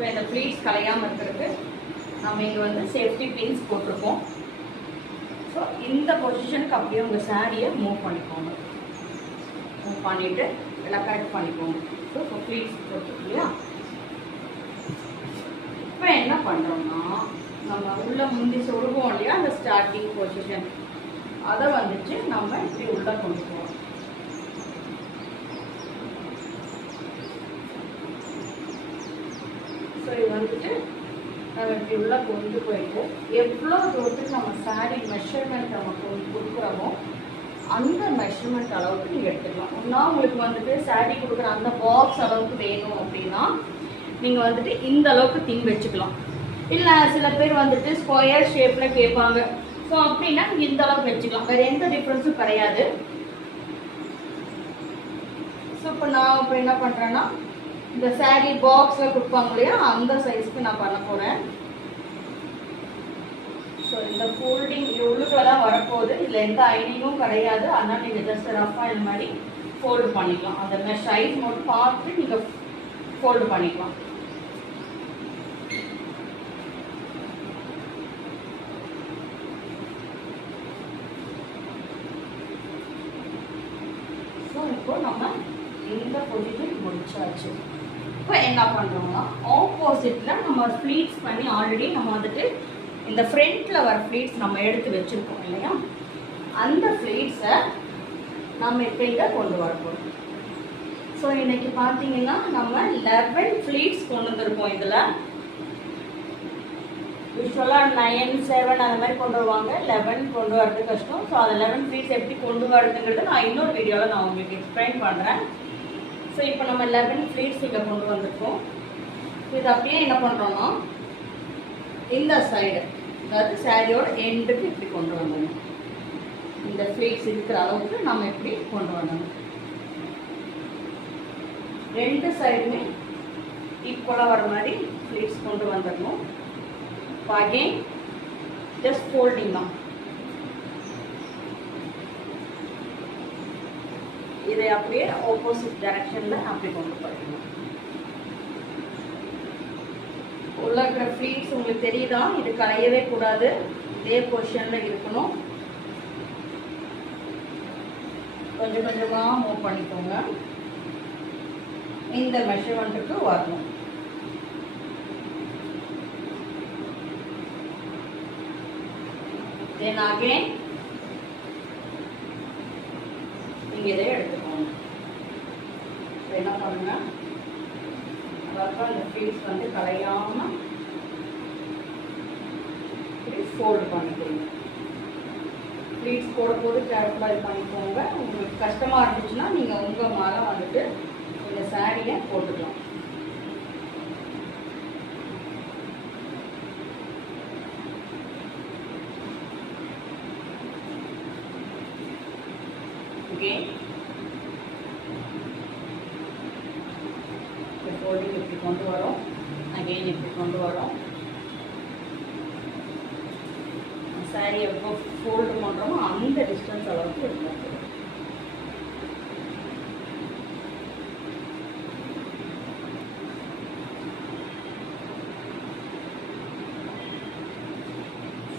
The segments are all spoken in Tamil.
இப்போ இந்த ப்ளீட்ஸ் கலையாமல் இருக்கிறதுக்கு நம்ம இங்கே வந்து சேஃப்டி பின்ஸ் போட்டிருக்கோம். ஸோ இந்த பொசிஷனுக்கு அப்படியே உங்கள் சாரியை மூவ் பண்ணிக்கோங்க. மூவ் பண்ணிவிட்டு எல்லாம் கரெக்ட் பண்ணிக்கோங்க. ஸோ இப்போ ப்ளீட்ஸ் போட்டுருக்கு இல்லையா? இப்போ என்ன பண்ணுறோம்னா நம்ம உள்ளே முந்தி சொல்லுவோம் இல்லையா அந்த ஸ்டார்டிங் பொசிஷன், அதை வந்துட்டு நம்ம இப்படி உள்ளே கொண்டு போவோம். ஸோ இது வந்துட்டு நம்ம இப்படி உள்ளே கொண்டு போயிட்டு எவ்வளோ தூரத்துக்கு நம்ம சாரீ மெஷர்மெண்ட் நம்ம கொடுக்குறோமோ அந்த மெஷர்மெண்ட் அளவுக்கு நீங்கள் எடுத்துக்கலாம். ஒன்றா உங்களுக்கு வந்துட்டு சாரீ கொடுக்குற அந்த பாக்ஸ் அளவுக்கு வேணும் அப்படின்னா நீங்கள் வந்துட்டு இந்த அளவுக்கு திங் வச்சுக்கலாம். இல்லை சில பேர் வந்துட்டு ஸ்கொயர் ஷேப்பில் கேட்பாங்க. ஸோ அப்படின்னா நீங்கள் இந்த அளவுக்கு வச்சுக்கலாம். வேறு எந்த டிஃப்ரென்ஸும் கிடையாது. ஸோ இப்போ நான் இப்போ என்ன பண்ணுறேன்னா இந்த சாரீ பாக்ஸில் கொடுப்பாங்க இல்லையா அந்த சைஸ்க்கு நான் பண்ண போகிறேன். ஸோ இந்த ஃபோல்டிங் உள்ளுக்குள்ள தான் வரப்போகுது. இதில் எந்த ஐடியும் கிடையாது. அதனால் நீங்கள் ஜஸ்ட் ரஃபாக இந்த மாதிரி ஃபோல்டு பண்ணிக்கலாம். அந்த சைஸ் மட்டும் பார்த்து நீங்கள் ஃபோல்டு பண்ணிக்கலாம். ஸோ இப்போ நம்ம இந்த பொசிஷன் முடிச்சாச்சு. இப்போ என்ன பண்ணுறோம்னா ஆப்போசிட்டில் நம்ம ஃப்ளீட்ஸ் பண்ணி ஆல்ரெடி நம்ம வந்துட்டு இந்த ஃப்ரண்ட்டில் வர ஃப்ளீட்ஸ் நம்ம எடுத்து வச்சுருக்கோம் இல்லையா, அந்த ஃப்ளீட்ஸை நம்ம இப்போ இங்கே கொண்டு வரப்போம். ஸோ இன்றைக்கி பார்த்தீங்கன்னா நம்ம 11 ஃப்ளீட்ஸ் கொண்டு வந்திருக்கோம். இதில் யூஸ்வலாக 9, 7 அந்த மாதிரி கொண்டு வருவாங்க. 11 கொண்டு வரது கஷ்டம். ஸோ அது 11 ஃப்ளீட்ஸ் எப்படி கொண்டு வரதுங்கிறது நான் இன்னொரு வீடியோவில் நான் உங்களுக்கு எக்ஸ்பிளைன் பண்ணுறேன். ஸோ இப்போ நம்ம 11 ஃப்ளீட்ஸ் இங்கே கொண்டு வந்திருக்கோம். இது அப்படியே என்ன பண்ணுறோன்னா இந்த சைடு, அதாவது சாரியோட எண்டுக்கு இப்படி கொண்டு வந்துடணும். இந்த ஃப்ளீட்ஸ் இருக்கிற அளவுக்கு நம்ம எப்படி கொண்டு வரணும். ரெண்டு சைடுமே ஈக்குவலாக வர மாதிரி ஃப்ளீட்ஸ் கொண்டு வந்துடணும். இப்போ அகெயின் ஜஸ்ட் ஃபோல்டிங் தான். இதை அப்படியே ஆப்போசிட் டைரக்ஷனில் அப்படி கொண்டு போயிடணும். உள்ள இருக்கிற ஃப்ளீட்ஸ் உங்களுக்கு தெரியுதா? இது கலையவே கூடாது. இதே பொசிஷனில் இருக்கணும். கொஞ்சம் கொஞ்சமாக மூவ் பண்ணிக்கோங்க. இந்த மெஷர்மெண்ட்டுக்கு வரணும். தென் அகெயின் நீங்கள் இதை எடுத்துக்கோங்க. என்ன பண்ணுங்க, அதாவது அந்த ஃப்ளீட்ஸ் வந்து கலையாமல் இப்படி ஃபோல்டு பண்ணிக்கிறீங்க. ஃப்ளீட்ஸ் போடும்போது கேர்ஃபுல்லாக இது பண்ணிக்கோங்க. உங்களுக்கு கஷ்டமாக இருந்துச்சுன்னா நீங்கள் உங்கள் மேலே வந்துட்டு இந்த சாரியை போட்டுக்கலாம். ஓகே, ஃபோல்டிங் இப்படி கொண்டு வரோம். அகெயின் இப்படி கொண்டு வரோம். சாரி எப்போ ஃபோல்டு பண்ணுறோமோ அந்த டிஸ்டன்ஸ் அளவுக்கு இருந்தால்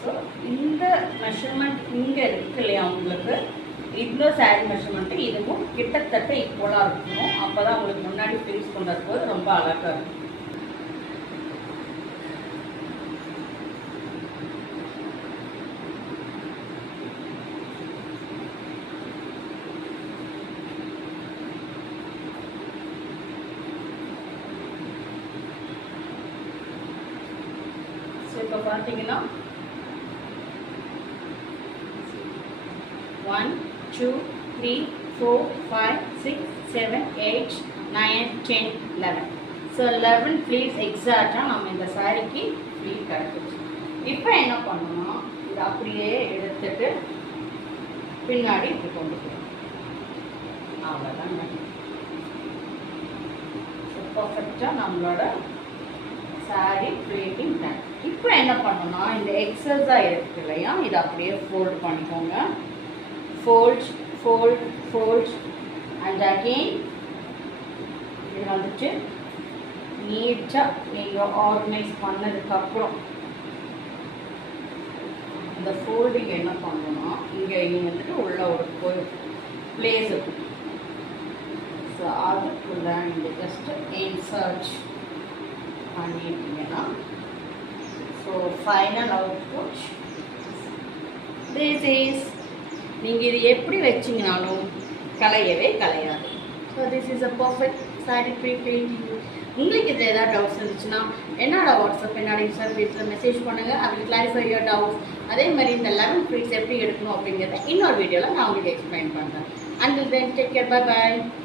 ஸோ இந்த மெஷர்மெண்ட் இங்கே இருக்கு இல்லையா உங்களுக்கு, இந்த சாரி மெஷர்மெண்ட்டு இதுவும் கிட்டத்தட்ட ஈக்குவலாக இருக்கணும். அப்போ தான் உங்களுக்கு முன்னாடி ஃபினிஷ் கொண்டு வரும்போது ரொம்ப அழகாக இருக்கும். ஸோ இப்போ பார்த்தீங்கன்னா 1, 2, 3, 4, 5, 6, 7, 8, 9, 10, 11. ஸோ 11 ஃப்ளீட்ஸ் எக்ஸாக்டாக நம்ம இந்த சாரிக்கு ஃப்ளீட் கிடச்சிச்சு. இப்போ என்ன பண்ணணும்னா இதை அப்படியே எடுத்துட்டு பின்னாடி இப்படி கொண்டு போகணும். அவ்வளோதாங்க. ஸோ பர்ஃபெக்டாக நம்மளோட சாரி ஃப்ளீட்டிங் டன். இப்போ என்ன பண்ணணும்னா இந்த எக்ஸஸாக இருக்குது இல்லையா, இதை அப்படியே ஃபோல்ட் பண்ணிக்கோங்க. Fold, fold, fold, and again இது வந்துட்டு நீட்டாக நீங்கள் ஆர்கனைஸ் பண்ணதுக்கப்புறம் இந்த ஃபோல்டிங் என்ன பண்ணணும்னா இங்கே வந்துட்டு உள்ள ஒரு பிளேஸ் இருக்கும். ஸோ அதுக்குள்ள நீங்கள் ஜஸ்ட்டு இன்சர்ட் பண்ணிட்டீங்கன்னா so final output this is. நீங்கள் இது எப்படி வச்சிங்கனாலும் கலையவே கலையாது. So this is a perfect sari pre painting. உங்களுக்கு இதில் ஏதாவது டவுட்ஸ் இருந்துச்சுன்னா என்னோட வாட்ஸ்அப் என்னோட இன்ஸ்டாகிராமில் மெசேஜ் பண்ணுங்கள். அதுக்கு கிளாரிஃபை யுவர் டவுட்ஸ். அதே மாதிரி இந்த 11 ப்ரீட்ஸ் எப்படி எடுக்கணும் அப்படிங்கிறத இன்னொரு வீடியோவில் நான் உங்களுக்கு எக்ஸ்பிளைன் பண்ணுறேன். Until then, take care. Bye bye.